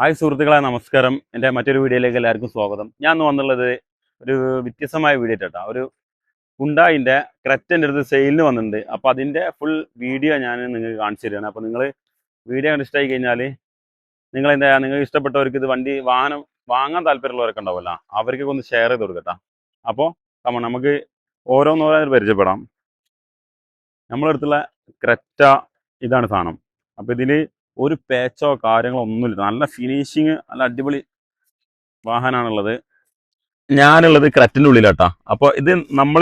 Hi സുഹൃത്തുക്കളെ, നമസ്കാരം. എൻ്റെ മറ്റൊരു വീഡിയോയിലേക്ക് എല്ലാവർക്കും സ്വാഗതം. ഞാൻ ഇന്ന് വന്നുള്ളത് ഒരു വ്യത്യസ്തമായ വീഡിയോ ആയിട്ടാ. ഒരു ഹുണ്ടായിൻ്റെ ക്രെറ്റൻ്റെ അടുത്ത് സെയിലിന് വന്നിട്ടുണ്ട്. അപ്പോൾ അതിൻ്റെ ഫുൾ വീഡിയോ ഞാൻ നിങ്ങൾക്ക് കാണിച്ചു തരികയാണ്. അപ്പോൾ നിങ്ങൾ വീഡിയോ കണ്ട് ഇഷ്ടമായി കഴിഞ്ഞാൽ നിങ്ങൾക്ക് ഇഷ്ടപ്പെട്ടവർക്ക് ഇത് വാഹനം വാങ്ങാൻ താല്പര്യമുള്ളവരൊക്കെ ഉണ്ടാവുമല്ലോ, അവർക്കൊക്കെ ഒന്ന് ഷെയർ ചെയ്ത് കൊടുക്കട്ടാ. അപ്പോൾ നമുക്ക് ഓരോന്നോരോന്ന് പരിചയപ്പെടാം. നമ്മളെ അടുത്തുള്ള ക്രെറ്റ ഇതാണ് സാധനം. അപ്പോൾ ഇതിൽ ഒരു പേച്ചോ കാര്യങ്ങളോ ഒന്നുമില്ല. നല്ല ഫിനിഷിങ്, നല്ല അടിപൊളി വാഹനമാണുള്ളത്. ഞാനുള്ളത് ക്രെറ്റൻ്റെ ഉള്ളിലാട്ടാ. അപ്പോൾ ഇത്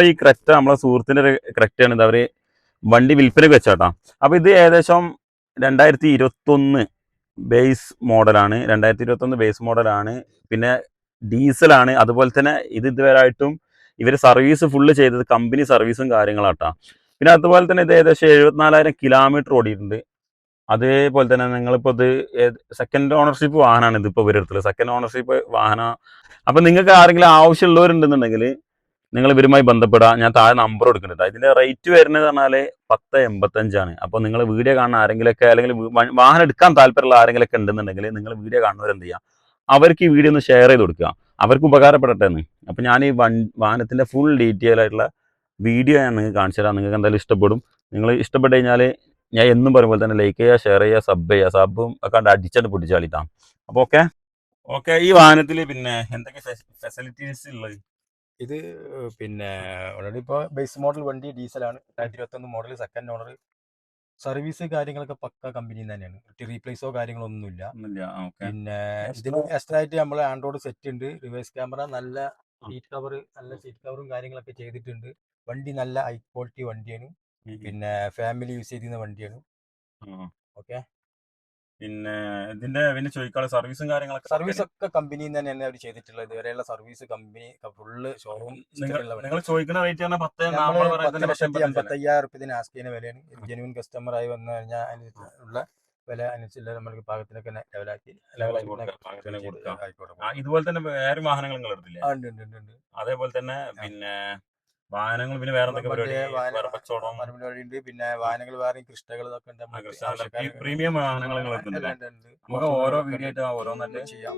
ഈ ക്രെറ്റ നമ്മളെ സുഹൃത്തിൻ്റെ ഒരു ക്രെറ്റയാണ്. ഇത് അവർ വണ്ടി വിൽപ്പനയ്ക്ക് വെച്ചാട്ടാ. അപ്പോൾ ഇത് ഏകദേശം 2021 ബേസ് മോഡലാണ്. 2021 ബേസ് മോഡലാണ്. പിന്നെ ഡീസലാണ്. അതുപോലെ തന്നെ ഇത് ഇതുവരെയായിട്ടും ഇവർ സർവീസ് ഫുള്ള് ചെയ്തത് കമ്പനി സർവീസും കാര്യങ്ങളാട്ടാ. പിന്നെ അതുപോലെ തന്നെ ഇത് ഏകദേശം 74,000 കിലോമീറ്റർ ഓടിയിട്ടുണ്ട്. അതേപോലെ തന്നെ നിങ്ങളിപ്പോൾ ഇത് സെക്കൻഡ് ഓണർഷിപ്പ് വാഹനമാണ്. ഇതിപ്പോൾ ഇവരെടുത്തുള്ളത് സെക്കൻഡ് ഓണർഷിപ്പ് വാഹനം. അപ്പം നിങ്ങൾക്ക് ആരെങ്കിലും ആവശ്യമുള്ളവരുണ്ടെന്നുണ്ടെങ്കിൽ നിങ്ങൾ ഇവരുമായി ബന്ധപ്പെടുക. ഞാൻ താഴെ നമ്പർ കൊടുക്കുന്നുണ്ട്. ഇതിൻ്റെ റേറ്റ് വരുന്നത് പറഞ്ഞാൽ 10.85 അപ്പോൾ നിങ്ങൾ വീഡിയോ കാണുന്ന ആരെങ്കിലൊക്കെ, അല്ലെങ്കിൽ വാഹനം എടുക്കാൻ താല്പര്യമുള്ള ആരെങ്കിലൊക്കെ ഉണ്ടെന്നുണ്ടെങ്കിൽ നിങ്ങൾ വീഡിയോ കാണുന്നവരെന്ത് ചെയ്യുക, അവർക്ക് ഈ വീഡിയോ ഒന്ന് ഷെയർ ചെയ്ത് കൊടുക്കുക. അവർക്ക് ഉപകാരപ്പെടട്ടെ എന്ന്. അപ്പോൾ ഞാൻ ഈ വാഹനത്തിൻ്റെ ഫുൾ ഡീറ്റെയിൽ ആയിട്ടുള്ള വീഡിയോ ഞാൻ നിങ്ങൾക്ക് കാണിച്ചു തരാം. നിങ്ങൾക്ക് എന്തായാലും ഇഷ്ടപ്പെടും. നിങ്ങൾ ഇഷ്ടപ്പെട്ട് കഴിഞ്ഞാൽ ഞാൻ എന്നും പറയുമ്പോൾ തന്നെ ലൈക്ക് ചെയ്യുക, ഷെയർ ചെയ്യുക, സബ് ചെയ്യുക. സബും ഒക്കെ അടിച്ചാണ്ട് പൊട്ടിച്ചാളിട്ടാം. അപ്പോൾ ഓക്കെ. ഈ വാഹനത്തിൽ പിന്നെ എന്തൊക്കെ ഫെസിലിറ്റീസ് ഉള്ളത്? ഇത് പിന്നെ ഓൾറെഡി ഇപ്പോൾ ബേസ് മോഡൽ വണ്ടി ഡീസലാണ്. 2021 മോഡൽ, സെക്കൻഡ് ഓണർ. സർവീസ് കാര്യങ്ങളൊക്കെ പക്ക കമ്പനിയിൽ തന്നെയാണ്. റീപ്ലേസോ കാര്യങ്ങളൊന്നുമില്ല. പിന്നെ ഇതിന് എക്സ്ട്രാ ആയിട്ട് നമ്മൾ ആൻഡ്രോയിഡ് സെറ്റ് ഉണ്ട്. റിവേഴ്സ് ക്യാമറ, നല്ല സീറ്റ് കവറും കാര്യങ്ങളൊക്കെ ചെയ്തിട്ടുണ്ട്. വണ്ടി നല്ല ഹൈ ക്വാളിറ്റി വണ്ടിയാണ്. പിന്നെ ഫാമിലി യൂസ് ചെയ്യുന്ന വണ്ടിയാണ്. ഓക്കെ. പിന്നെ ഇതിന്റെ ചോദിക്കാനുള്ള സർവീസും കാര്യങ്ങളൊക്കെ സർവീസ് ഒക്കെ കമ്പനിയിൽ നിന്ന് തന്നെയാണ് അവർ ചെയ്തിട്ടുള്ളത്. ഇതുവരെയുള്ള സർവീസ് കമ്പനി ഫുള്ള് ഷോറൂം. നിങ്ങൾ ചോദിക്കുന്ന റേറ്റ് 10,85,000 ഇതിന് ആസ്ക് ചെയ്യുന്ന വിലയാണ്. ജെന്യൂൻ കസ്റ്റമർ ആയി വന്നു കഴിഞ്ഞാൽ അതിനുള്ള വില അനുസരിച്ചുള്ള നമുക്ക് പാകത്തിനൊക്കെ ലെവലാക്കി ഇതുപോലെ തന്നെ വേറെ വാഹനങ്ങൾ നിങ്ങൾ എടുത്തില്ലേ? ഉണ്ട്. അതേപോലെ തന്നെ പിന്നെ വാഹനങ്ങൾ പിന്നെ വേറെ എന്തൊക്കെ പരിപാടി ഉണ്ട്. പിന്നെ വാഹനങ്ങൾ വേറെ കൃഷ്ണകൾ ഇതൊക്കെ ഉണ്ട്. പ്രീമിയം വാഹനങ്ങൾ നമുക്ക് ഓരോ വീഡിയോ ആയിട്ട് ഓരോന്നല്ലേ ചെയ്യാം.